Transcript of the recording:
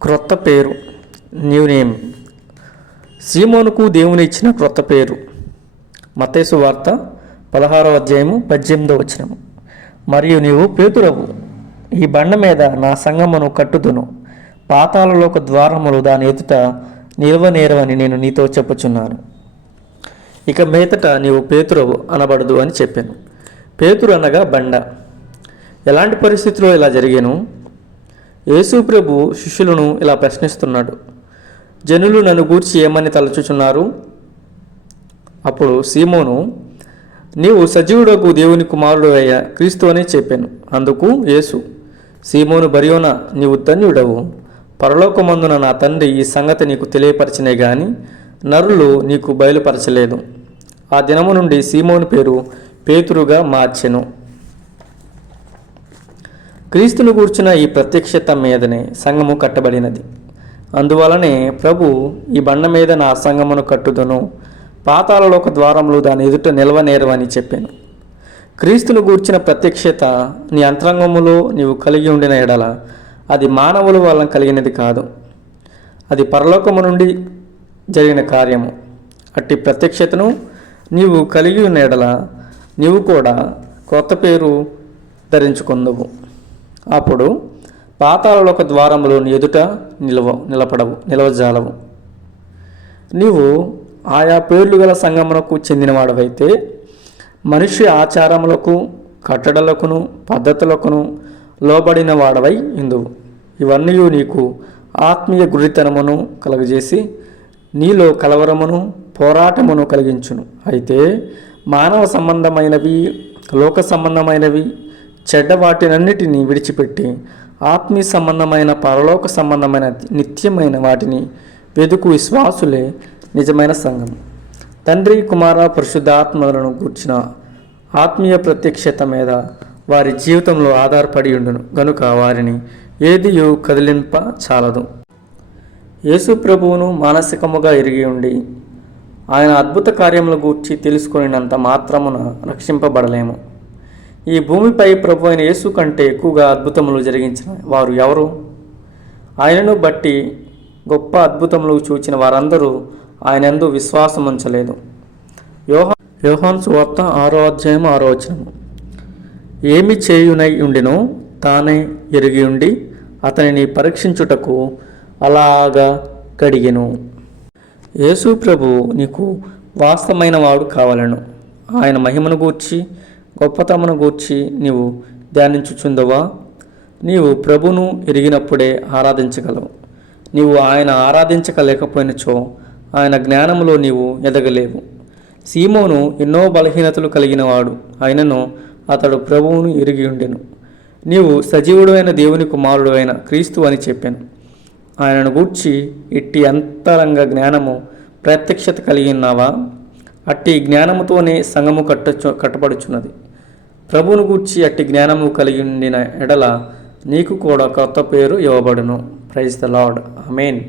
క్రొత్త పేరు, new name. సీమోనుకు దేవుని ఇచ్చిన క్రొత్త పేరు. మత్తయి సువార్త 16వ అధ్యాయము 18వ వచనము. మరియు నీవు పేతురవు, ఈ బండ మీద నా సంగమును కట్టుదును, పాతాళలోక ద్వారములు దాని ఎదుట నిలవనేరవని నేను నీతో చెప్పుచున్నాను. ఇక మీదట నీవు పేతురవు అనబడదు అని చెప్పాను. పేతురు అనగా బండ. ఎలాంటి పరిస్థితిలో ఇలా జరిగాను? యేసు ప్రభు శిష్యులను ఇలా ప్రశ్నిస్తున్నాడు. జనులు నన్ను గూర్చి ఏమని తలచుచున్నారు? అప్పుడు సీమోను, నీవు సజీవుడకు దేవుని కుమారుడు అయ్యా క్రీస్తు అని చెప్పాను. అందుకు యేసు, సీమోను బరియోనా, నీవు ధన్యుడవు. పరలోకమందున నా తండ్రి ఈ సంగతి నీకు తెలియపరచినే గాని నరులు నీకు బయలుపరచలేదు. ఆ దినము నుండి సీమోను పేరు పేతురుగా మార్చెను. క్రీస్తును గూర్చిన ఈ ప్రత్యక్షత మీదనే సంఘము కట్టబడినది. అందువలనే ప్రభు, ఈ బండ మీద నా సంఘమును కట్టుదును, పాతాళలోక ద్వారములు దాని ఎదుట నిలవనేరవని చెప్పాను. క్రీస్తును గూర్చిన ప్రత్యక్షత నీ అంతరంగములో నీవు కలిగి ఉండిన ఎడల అది మానవుల వలన కలిగినది కాదు, అది పరలోకము నుండి జరిగిన కార్యము. అట్టి ప్రత్యక్షతను నీవు కలిగి ఉన్న ఎడల నీవు కూడా కొత్త పేరు ధరించుకుందువు. అప్పుడు పాతాళలోక ద్వారములు నీ ఎదుట నిలవజాలవు. నీవు ఆయా పేర్లు గల సంగమునకు చెందినవాడవైతే మనిషి ఆచారములకు, కట్టడలకును, పద్ధతులకును లోబడిన వాడవై ఇందువు. ఇవన్నీ నీకు ఆత్మీయ గురితనమును కలుగజేసి నీలో కలవరమును, పోరాటమును కలిగించును. అయితే మానవ సంబంధమైనవి, లోక సంబంధమైనవి, చెడ్డ వాటినన్నిటినీ విడిచిపెట్టి ఆత్మీయ సంబంధమైన, పరలోక సంబంధమైన, నిత్యమైన వాటిని వెదుకు విశ్వాసులే నిజమైన సంఘం. తండ్రి, కుమార, పరిశుద్ధాత్మలను గూర్చిన ఆత్మీయ ప్రత్యక్షత మీద వారి జీవితంలో ఆధారపడి ఉండును గనుక వారిని ఏదియు కదిలింప చాలదు. యేసు ప్రభువును మానసికముగా ఎరిగి ఉండి ఆయన అద్భుత కార్యముల గూర్చి తెలుసుకునేంత మాత్రమున రక్షింపబడలేము. ఈ భూమిపై ప్రభు అయిన యేసు కంటే ఎక్కువగా అద్భుతములు జరిగించిన వారు ఎవరు? ఆయనను బట్టి గొప్ప అద్భుతములు చూచిన వారందరూ ఆయనందు విశ్వాసం ఉంచలేదు. యోహాను సువార్త 6వ అధ్యాయము 6వ వచనము. ఏమి చేయునై ఉండినో తానే ఎరిగి ఉండి అతనిని పరీక్షించుటకు అలాగా కడిగెను. యేసు ప్రభు నీకు వాస్తవమైన వాడు కావాలను. ఆయన మహిమను గూర్చి, గొప్పతనమును గూర్చి నీవు ధ్యానించుచుందవా? నీవు ప్రభును ఎరిగినప్పుడే ఆరాధించగలవు. నీవు ఆయన ఆరాధించలేకపోయినచో ఆయన జ్ఞానములో నీవు ఎదగలేవు. సీమోను ఎన్నో బలహీనతలు కలిగినవాడు, అయినను అతడు ప్రభువును ఎరిగి ఉండెను. నీవు సజీవుడైన దేవుని కుమారుడు అయిన క్రీస్తు అని చెప్పాను. ఆయనను గూర్చి ఇట్టి అంతరంగ జ్ఞానము ప్రత్యక్షత కలిగి ఉన్నావా? అట్టి జ్ఞానముతోనే సంఘము కట్టబడుచున్నది. ప్రభువును గూర్చి అట్టి జ్ఞానము కలిగి ఉండిన ఎడల నీకు కూడా కొత్త పేరు ఇవ్వబడును. Praise the Lord. ఆమేన్.